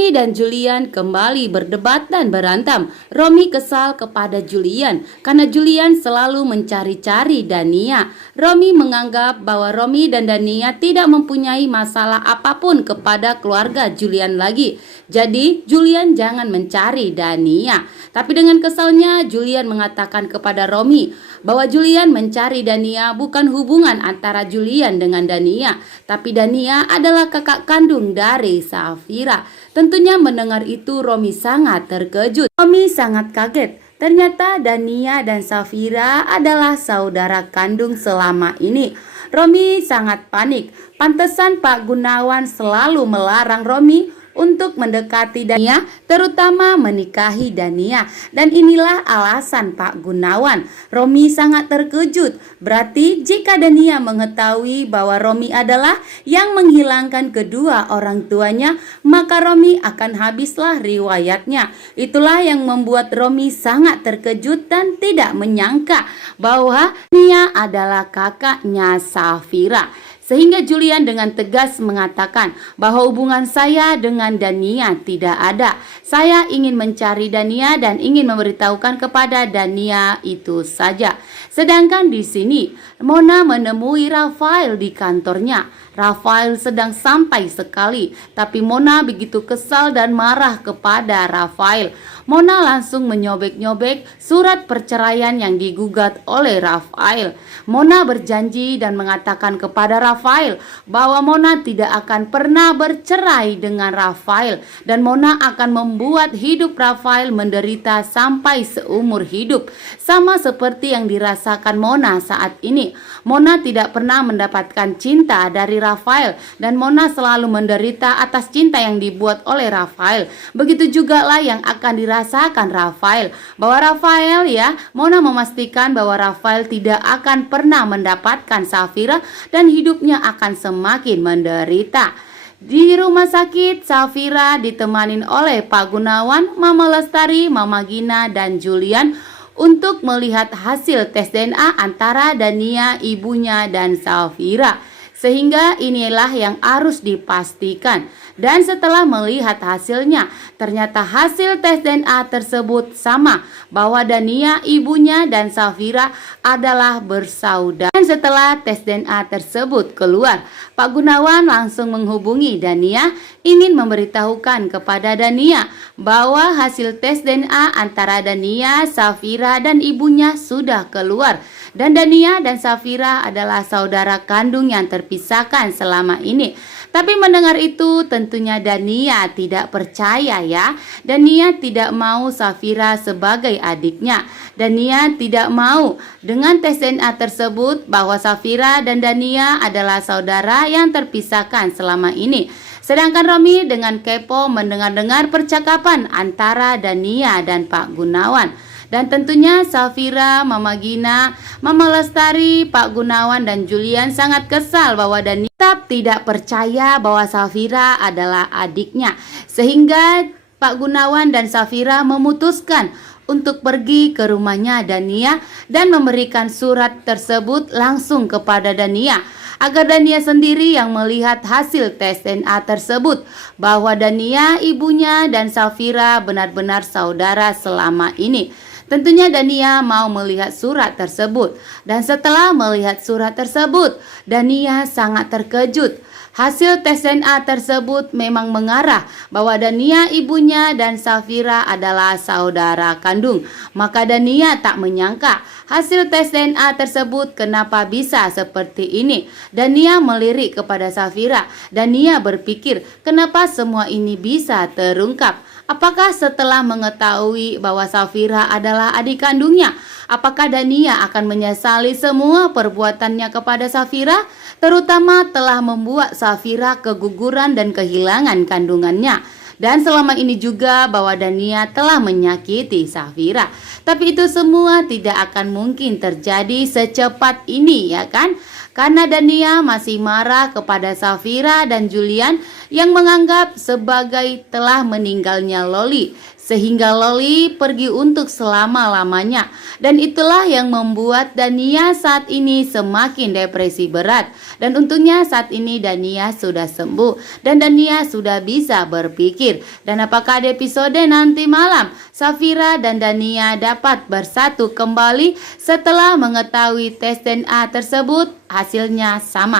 Romi dan Julian kembali berdebat dan berantem. Romi kesal kepada Julian karena Julian selalu mencari-cari Dania. Romi menganggap bahwa Romi dan Dania tidak mempunyai masalah apapun kepada keluarga Julian lagi. Jadi Julian jangan mencari Dania. Tapi dengan kesalnya Julian mengatakan kepada Romi bahwa Julian mencari Dania bukan hubungan antara Julian dengan Dania, tapi Dania adalah kakak kandung dari Safira. Tentunya mendengar itu Romi sangat terkejut. Romi sangat kaget. Ternyata Dania dan Safira adalah saudara kandung selama ini. Romi sangat panik. Pantesan Pak Gunawan selalu melarang Romi untuk mendekati Dania, terutama menikahi Dania. Dan inilah alasan Pak Gunawan. Romi sangat terkejut. Berarti jika Dania mengetahui bahwa Romi adalah yang menghilangkan kedua orang tuanya, maka Romi akan habislah riwayatnya. Itulah yang membuat Romi sangat terkejut dan tidak menyangka bahwa Dania adalah kakaknya Safira. Sehingga Julian dengan tegas mengatakan bahwa hubungan saya dengan Dania tidak ada. Saya ingin mencari Dania dan ingin memberitahukan kepada Dania itu saja. Sedangkan di sini Mona menemui Rafael di kantornya. Rafael sedang santai sekali, tapi Mona begitu kesal dan marah kepada Rafael. Mona langsung menyobek-nyobek surat perceraian yang digugat oleh Rafael. Mona berjanji dan mengatakan kepada Rafael bahwa Mona tidak akan pernah bercerai dengan Rafael, dan Mona akan membuat hidup Rafael menderita sampai seumur hidup, sama seperti yang dirasakan Mona saat ini. Mona tidak pernah mendapatkan cinta dari Rafael, dan Mona selalu menderita atas cinta yang dibuat oleh Rafael. Begitu juga lah yang akan dirasakan Rafael, bahwa Rafael Mona memastikan bahwa Rafael tidak akan pernah mendapatkan Safira dan hidupnya akan semakin menderita. Di rumah sakit, Safira ditemanin oleh Pak Gunawan, Mama Lestari, Mama Gina, dan Julian untuk melihat hasil tes DNA antara Dania, ibunya, dan Safira. Sehingga inilah yang harus dipastikan. Dan setelah melihat hasilnya, ternyata hasil tes DNA tersebut sama, bahwa Dania, ibunya, dan Safira adalah bersaudara. Dan setelah tes DNA tersebut keluar, Pak Gunawan langsung menghubungi Dania, ingin memberitahukan kepada Dania bahwa hasil tes DNA antara Dania, Safira, dan ibunya sudah keluar. Dan Dania dan Safira adalah saudara kandung yang terpisahkan selama ini. Tapi mendengar itu tentunya Dania tidak percaya ya. Dania tidak mau Safira sebagai adiknya. Dania tidak mau dengan tes DNA tersebut bahwa Safira dan Dania adalah saudara yang terpisahkan selama ini. Sedangkan Romi dengan kepo mendengar-dengar percakapan antara Dania dan Pak Gunawan. Dan tentunya Safira, Mama Gina, Mama Lestari, Pak Gunawan, dan Julian sangat kesal bahwa Dania tetap tidak percaya bahwa Safira adalah adiknya. Sehingga Pak Gunawan dan Safira memutuskan untuk pergi ke rumahnya Dania dan memberikan surat tersebut langsung kepada Dania, agar Dania sendiri yang melihat hasil tes DNA tersebut, bahwa Dania, ibunya, dan Safira benar-benar saudara selama ini. Tentunya Dania mau melihat surat tersebut. Dan setelah melihat surat tersebut, Dania sangat terkejut. Hasil tes DNA tersebut memang mengarah bahwa Dania, ibunya, dan Safira adalah saudara kandung. Maka Dania tak menyangka hasil tes DNA tersebut kenapa bisa seperti ini. Dania melirik kepada Safira. Dania berpikir kenapa semua ini bisa terungkap. Apakah setelah mengetahui bahwa Safira adalah adik kandungnya, apakah Dania akan menyesali semua perbuatannya kepada Safira, terutama telah membuat Safira keguguran dan kehilangan kandungannya? Dan selama ini juga bahwa Dania telah menyakiti Safira. Tapi itu semua tidak akan mungkin terjadi secepat ini, ya kan? Karena Dania masih marah kepada Safira dan Julian yang menganggap sebagai telah meninggalnya Loli. sehingga Loli pergi untuk selama-lamanya. Dan itulah yang membuat Dania saat ini semakin depresi berat. Dan untungnya saat ini Dania sudah sembuh dan Dania sudah bisa berpikir. Dan apakah di episode nanti malam Safira dan Dania dapat bersatu kembali setelah mengetahui tes DNA tersebut hasilnya sama?